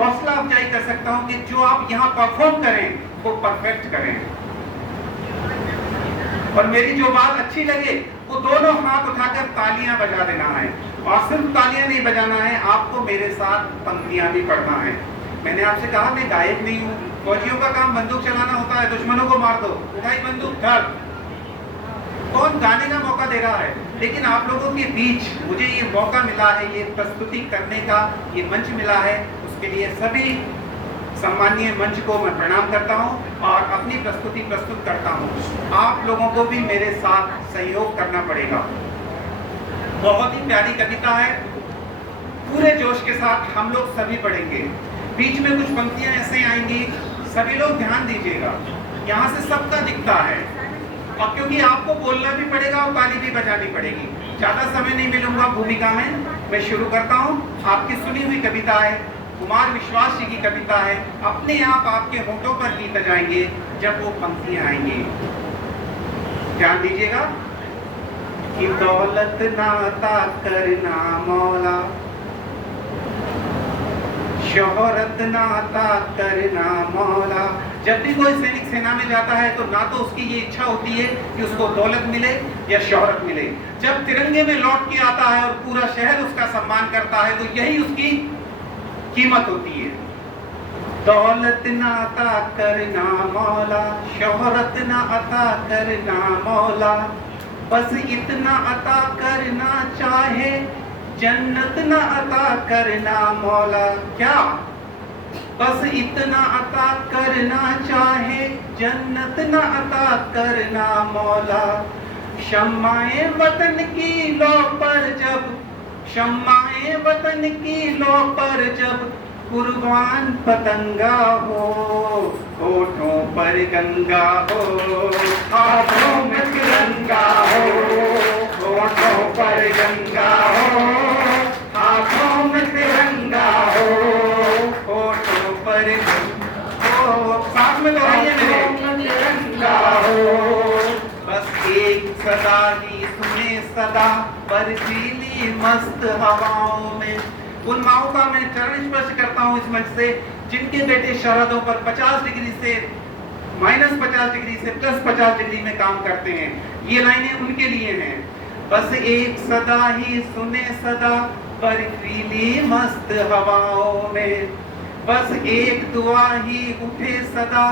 हौसला अफजाई कर सकता हूं कि जो आप यहाँ परफॉर्म करें वो परफेक्ट करें, और मेरी जो बात अच्छी लगे वो दोनों हाथ उठाकर तालियां बजा देना है। और सिर्फ तालियां नहीं बजाना है, आपको मेरे साथ पंक्तियां भी पढ़ना है। मैंने आपसे कहा मैं गायक नहीं हूँ, फौजियों का काम बंदूक चलाना होता है, दुश्मनों को मार दो, उठाई बंदूक धर, कौन गाने का मौका दे रहा है। लेकिन आप लोगों के बीच मुझे ये मौका मिला है, ये प्रस्तुति करने का ये मंच मिला है, उसके लिए सभी सम्मानीय मंच को मैं प्रणाम करता हूं और अपनी प्रस्तुति प्रस्तुत करता हूं। आप लोगों को भी मेरे साथ सहयोग करना पड़ेगा। बहुत ही प्यारी कविता है, पूरे जोश के साथ हम लोग सभी पढ़ेंगे। बीच में कुछ पंक्तियां ऐसे आएंगी, सभी लोग ध्यान दीजिएगा, यहाँ से सबका दिखता है, और क्योंकि आपको बोलना भी पड़ेगा और ताली भी बजानी पड़ेगी। ज्यादा समय नहीं मिलूंगा भूमिका में, मैं शुरू करता हूँ। आपकी सुनी हुई कविता है, कुमार विश्वास जी की कविता है। अपने आप आपके होठों पर गीत जाएंगे जब वो पंक्तियां आएंगी। ध्यान दीजिएगा कि दौलत ना अता करना मौला, शोहरत ना अता करना मौला। जब भी कोई सैनिक सेना में जाता है तो ना तो उसकी ये इच्छा होती है कि उसको दौलत मिले या शोहरत मिले। जब तिरंगे में लौट के आता है और पूरा शहर उसका सम्मान करता है तो यही उसकी कीमत होती है। दौलत ना अता करना मौला, शोहरत ना अता करना मौला, बस इतना अता करना चाहे, जन्नत ना अता करना मौला। क्या? बस इतना अता करना चाहे, जन्नत ना अता करना मौला। शम्माए वतन की लो पर जब, शम्माए वतन की लो पर जब कुर्बान पतंगा हो, होठों पर गंगा हो, हाथों में तिरंगा हो, होठों पर गंगा हो, हाथों में तिरंगा हो, होठों पर साथ में दोहराइए मेरे, तिरंगा हो। बस एक सदा ही सुने सदा बर्फीली मस्त हवाओं में। उन माओं का मैं चरण स्पर्श करता हूँ इस मंच से जिनके बेटे सरहदों पर 50 डिग्री से -50 डिग्री से +50 डिग्री में काम करते हैं। ये लाइनें उनके लिए हैं। बस एक सदा ही सुने सदा बर्फीली मस्त हवाओं में, बस एक दुआ ही उठे सदा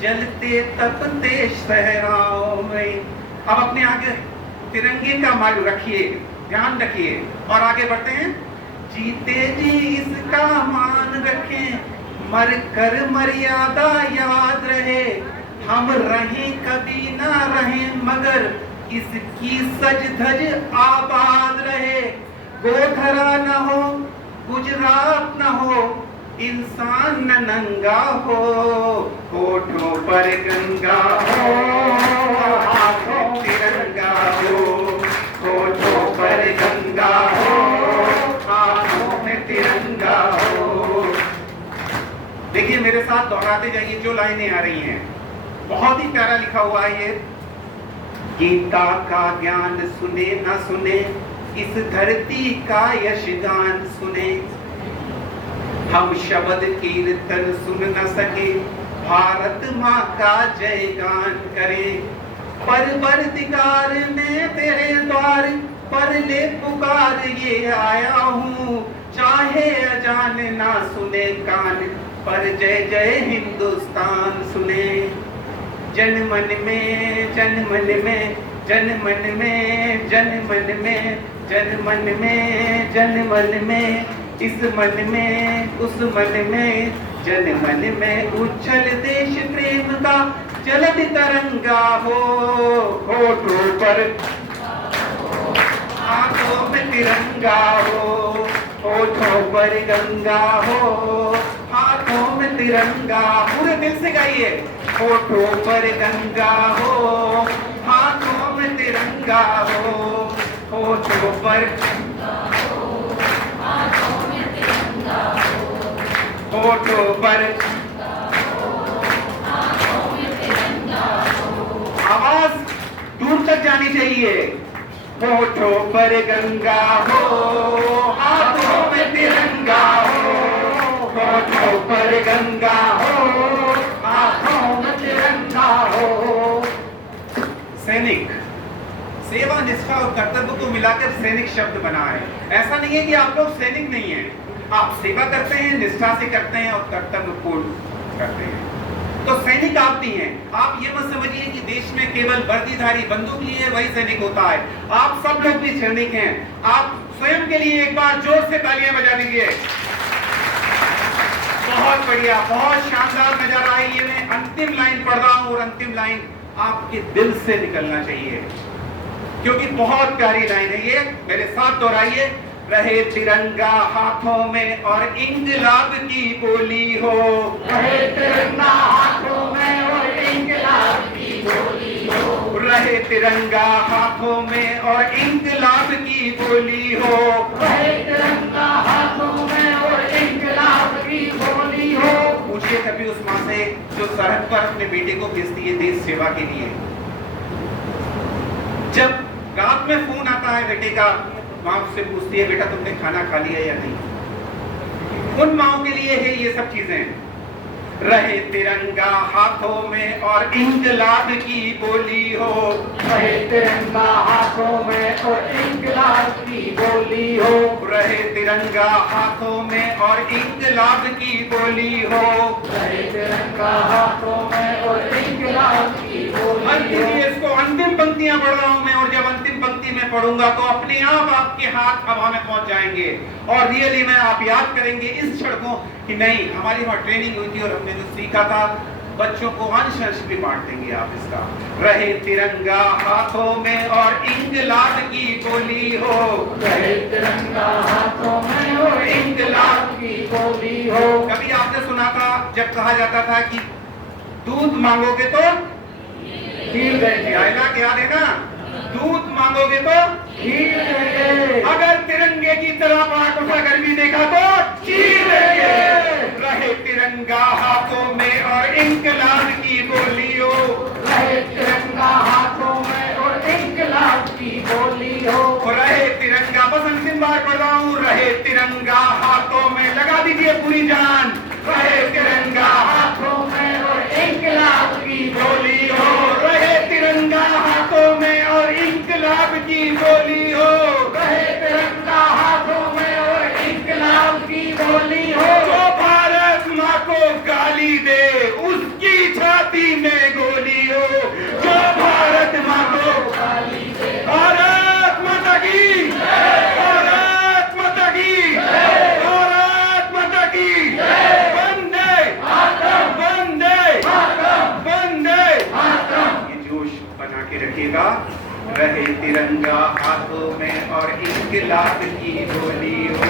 जलते तपते सहराओं में। अब अपने आगे तिरंगे का माल रखिए, ध्यान रखिए और आगे बढ़ते हैं। जीते जी इसका मान रखें, मर कर मर्यादा याद रहे, हम रहें कभी ना रहें मगर इसकी सज धज आबाद रहे। गोधरा न हो, गुजरात न हो, इंसान न नंगा हो, होठों पर गंगा हो, हाथों में तिरंगा हो, होठों पर गंगा हो, हाथों में तिरंगा हो। देखिए मेरे साथ दोहराते जाइए जो लाइनें आ रही हैं, बहुत ही प्यारा लिखा हुआ है ये। गीता का ज्ञान सुने न सुने, इस धरती का यशगान सुने, हम शब्द कीर्तन सुन न सके, भारत माँ का जय गान करें। परवरदिगार ने तेरे द्वार पर ले पुकार ये आया हूँ, चाहे अजान ना सुने कान, पर जय जय हिंदुस्तान सुने। जन मन में, जन मन में, जन मन में, जन मन में, जन मन में, जन मन में, इस मन में उस मन में, जन मन में उछल देश प्रेम का जलद तरंगा हो, होठों पर हाथों में तिरंगा हो, होठों पर गंगा हो, हाथों में तिरंगा। पूरे दिल से गाइए। होठों पर गंगा हो, हाथों में तिरंगा हो, होठों पर होठों पर। आवाज दूर तक जानी चाहिए। होठों पर गंगा हो, हाथों में तिरंगा हो, होठों पर गंगा हो, हाथों में तिरंगा हो। सैनिक, सेवा, निष्ठा और कर्तव्य को मिलाकर सैनिक शब्द बना है। ऐसा नहीं है कि आप लोग सैनिक नहीं हैं, आप सेवा करते हैं, निष्ठा से करते हैं और कर्तव्य पूर्ण करते हैं, तो सैनिक आप भी हैं। आप ये मत समझिए कि देश में केवल वर्दीधारी बंदूक लिए वही सैनिक होता है। आप सब लोग भी सैनिक हैं। आप स्वयं के लिए एक बार जोर से तालियां बजा दीजिए। बहुत बढ़िया, बहुत शानदार नजारा है ये। मैं अंतिम लाइन पढ़ रहा हूं और अंतिम लाइन आपके दिल से निकलना चाहिए, क्योंकि बहुत प्यारी लाइन है ये। मेरे साथ दोहराइए। रहे तिरंगा हाथों में और इंकलाब की बोली हो, रहे तिरंगा हाथों में और इंकलाब की बोली हो, रहे तिरंगा हाथों में और इंकलाब की बोली हो, रहे तिरंगा हाथों में और इंकलाब की बोली हो। पूछिए कभी उस माँ से जो सरहद पर अपने बेटे को भेजती है देश सेवा के लिए। जब रात में फोन आता है बेटे का, माँ उससे पूछती है बेटा तुमने खाना खा लिया या नहीं। उन माओ के लिए है ये सब चीजें। रहे तिरंगा हाथों में और इंकलाब की बोली हो, रहे तिरंगा हाथों में और इंकलाब की बोली हो, रहे तिरंगा हाथों में और इंकलाब की बोली हो, रहे तिरंगा हाथों में और इंकलाब की बोली हो। इसको अंतिम पंक्तियां पढ़ रहा हूं मैं, और जब अंतिम पंक्ति में पढ़ूंगा तो अपने आप आपके हाथ हवा में पहुंच जाएंगे और रियली में आप याद करेंगे इस क्षण को कि नहीं, हमारी वहां ट्रेनिंग हुई थी और हमने जो सीखा था बच्चों को अंश अंश भी बांट देंगे आप इसका। रहे तिरंगा हाथों में और इंकलाब की बोली हो, रहे तिरंगा हाथों में और इंकलाब की बोली हो। कभी आपने सुना था जब कहा जाता था कि दूध मांगोगे तो खीर देंगे, डायलॉग याद है ना, दूध मांगोगे तो खीर देंगे, अगर तिरंगे की तरफ आंख उठाकर भी देखा तो चीर देंगे। रहे तिरंगा हाथों में और इंकलाब की बोली हो, रहे तिरंगा हाथों में और इंकलाब की बोली हो, रहे तिरंगा, बस अंतिम बार पढ़ रहा हूँ। रहे तिरंगा हाथों में, लगा दीजिए पूरी जान। रहे तिरंगा हाथों में और इंकलाब की बोली हो, रहे तिरंगा हाथों में और इंकलाब की बोली हो, रहे तिरंगा हाथों में और इंकलाब की बोली हो। जो भारत माँ को गाली दे उसकी छाती में गोली हो, जो भारत माँ को गाली दे, भारत माता की, भारत माता की, भारत माता की, वंदे वंदे वंदे। ये जोश बना के रखिएगा। रहे तिरंगा हाथों में और इंकलाब की बोली हो,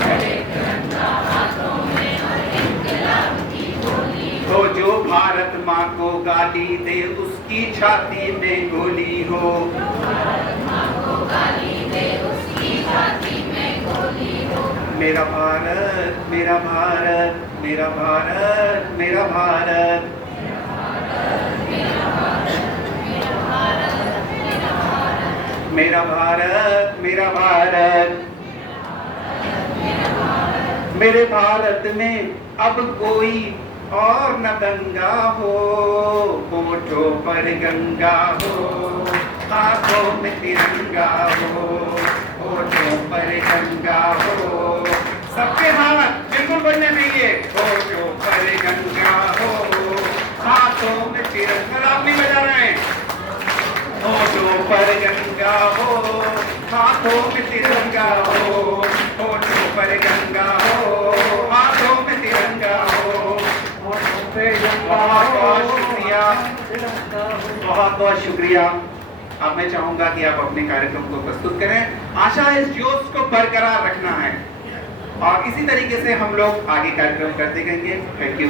रहे तिरंगा हाथों में और इंकलाब की बोली हो। तो जो भारत माँ को गाली दे उसकी छाती में गोली हो, भारत माँ को गाली दे उसकी छाती में गोली हो। मेरा भारत मेरा भारत मेरा भारत मेरा भारत, मेरा भारत मेरा भारत। मेरे भारत में अब कोई और न दंगा हो, होठों पर गंगा हो, हाथों में तिरंगा हो, होठों पर गंगा हो। सबके हाथ बिल्कुल बनने चाहिए। होठों पर गंगा हो, हाथों में तिरंगा। आप नहीं बजा रहे हैं। होठों पर गंगा हो, हाथों में तिरंगा हो, होठों पर गंगा हो, हाथों में तिरंगा हो। बहुत बहुत शुक्रिया, बहुत बहुत शुक्रिया। अब मैं चाहूंगा कि आप अपने कार्यक्रम को प्रस्तुत करें। आशा है इस जोश को बरकरार रखना है और इसी तरीके से हम लोग आगे कार्यक्रम करते रहेंगे। Thank you.